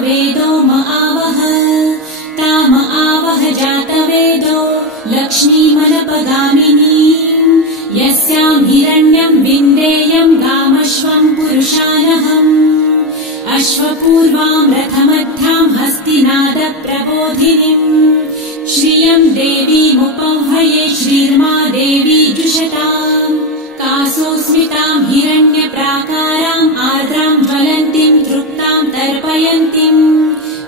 जातवेदो म आवह ताम आवह जातवेदो लक्ष्मीमनपगामिनीम् यस्याम् हिरण्यम् विन्देयम् गामश्वम् पुरुषानहम् अश्वपूर्वाम् रथमध्याम् हस्तिनादप्रबोधिनीम् श्रियम् देवीमुपह्वये श्रीर्मा देवी जुषताम् कासोऽस्मिताम् हिरण्यप्राकाराम् आर्द्राम् ज्वलन्तीम् तृप्ताम् तर्पयन्तीम्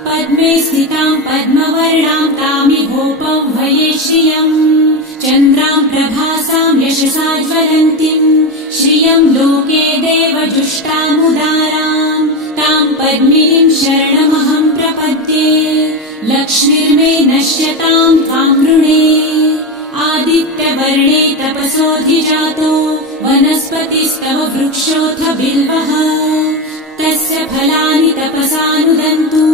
पद्मे स्थिताम् पद्मवर्णाम् तामिहोपह्वये श्रियम् चन्द्राम् प्रभासाम् यशसा ज्वलन्तीम् श्रियम् लोके देवजुष्टामुदाराम् ताम् पद्मिनीम् शरणमहम् प्रपद्ये लक्ष्मीर्मे नश्यताम् त्वाम् वृणे आदित्यवर्णे तपसोऽधिजातो वनस्पतिस्तव वृक्षोऽथ बिल्वः तस्य फलानि तपसानुदन्तु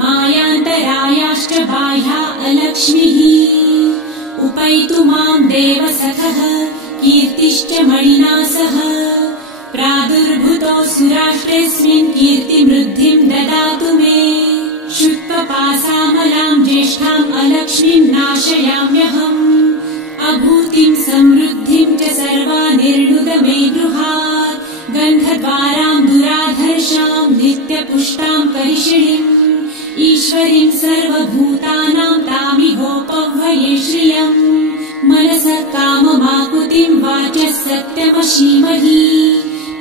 मायान्तरायाश्च बाह्या अलक्ष्मीः उपैतु माम् देवसखः कीर्तिश्च मणिना सह प्रादुर्भूतो सुराष्ट्रेऽस्मिन् कीर्तिमृद्धिम् ददातु मे शुक्लपासामलाम् ज्येष्ठाम् अलक्ष्मीम् नाशयाम्यहम् अभूतिम् समृद्धिम् च सर्वानिर्णुद मे गृहात् गन्धद्वाराम् दुराधर्षाम् नित्यपुष्टाम् करिषिणीम् ईश्वरीम् सर्वभूतानाम् तामिहोपह्वये श्रियम् मनसः काममाकुतिम् वाचः सत्यमशीमहि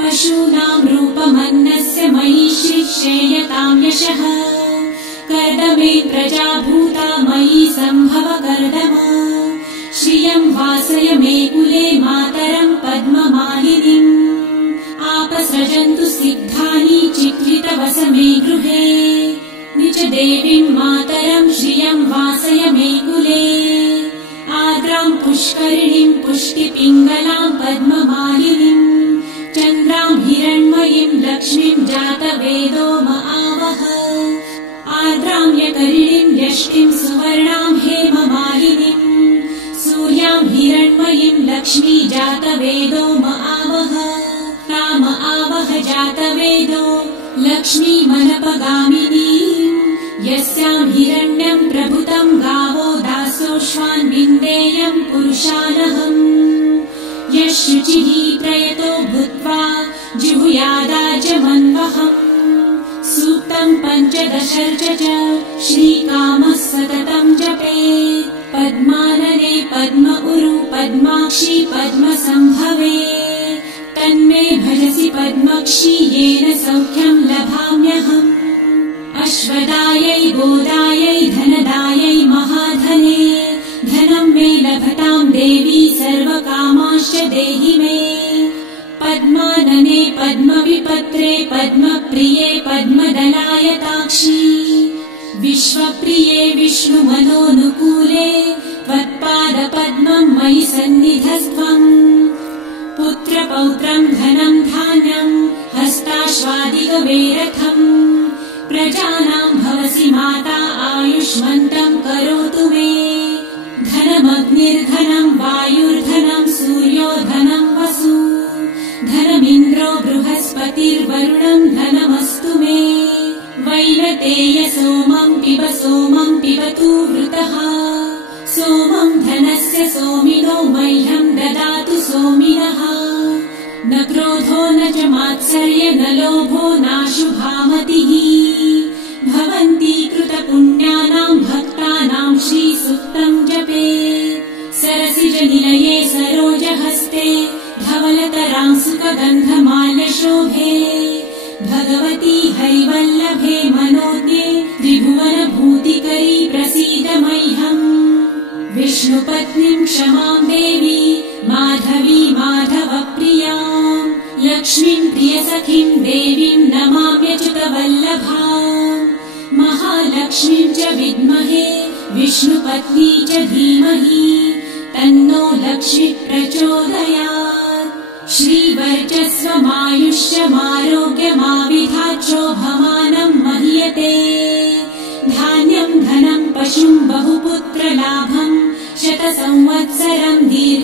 पशूनाम् रूपमन्नस्य मयि श्रीश्रेयताम् यशः कर्दमे प्रजाभूता मयि सम्भव कर्दम श्रियम् वासय मे कुले मातरम् पद्ममालिनीम् आपसृजन्तु सिद्धानि चित्रितवस मे गृहे निज देवीम् मातरम् श्रियम् वासय मे कुले आर्द्राम् पुष्करिणीम् पुष्टिपिङ्गलाम् पद्ममालिनीम् चन्द्राम् हिरण्मयीम् लक्ष्मीम् जातवेदो म आवह आर्द्राम् यकरिणीम् यष्टिम् सुवर्णाम् हेममालिनीम् सूर्याम् हिरण्मयीम् लक्ष्मी जातवेदो म आवह ताम आवह जातवेदो लक्ष्मीमनपगामिनीम् यस्याम् हिरण्यम् प्रभुतम् गावो दासोऽश्वान् विन्देयम् पुरुषानहम् यः शुचिः प्रयतो भूत्वा जिहुयादाजमन्वहम् सूक्तम् पञ्चदशर्च च श्रीकामः सततम् जपेत् पद्मानने पद्म उरु पद्माक्षी पद्मसम्भवे तन्मे भजसि पद्मक्षी येन सौख्यम् लभाम्यहम् अश्वदायै गोदायै धनदायै महाधने धनम् मे लभताम् देवी सर्वकामाश्च देहि मे पद्मानने पद्मविपत्रे पद्मप्रिये पद्मदलायताक्षी विश्वप्रिये विष्णुमनोनुकूले त्वत्पादपद्मम् मयि सन्निधस्त्वम् पुत्रपौत्रम् धनम् धान्यम् हस्ताश्वादिगवेरथम् प्रजानाम् भवसि माता आयुष्मन्तम् करोतु मे धनमग्निर्धनम् वायुर्धनम् सूर्यो धनम् वसु धनमिन्द्रो बृहस्पतिर्वरुणम् धनमस्तु मे वैनतेय सोमम् पिबतु वृतः सोमम् धनस्य सोमिनो मह्यम् ददातु सोमिनः न क्रोधो न च मात्सर्य न लोभो नाशुभामतिः भवन्ति कृतपुण्यानाम् भक्तानाम् श्रीसूक्तम् जपेत् सरसिजनिलये सरोजहस्ते धवलतराम् सुखगन्धमाल्यशोभे भगवती हरिवल्लभे मनोज्ञे त्रिभुवनभूतिकरी प्रसीद मह्यम् विष्णुपत्नीम् क्षमाम् देवी माधवी माधवप्रियाम् लक्ष्मीम् प्रियसखीम् देवीम् नमाम्यच्युतवल्लभाम् महालक्ष्मीम् च विद्महे विष्णुपत्नी च धीमहि तन्नो लक्ष्मी प्रचोदयात् श्रीवर्चस्वमायुष्यमारोग्यमाविधाचोभमानम् मह्यते धान्यम् धनम् पशुम् बहुपुत्रलाभम् शतसंवत्सरम् दीर्घ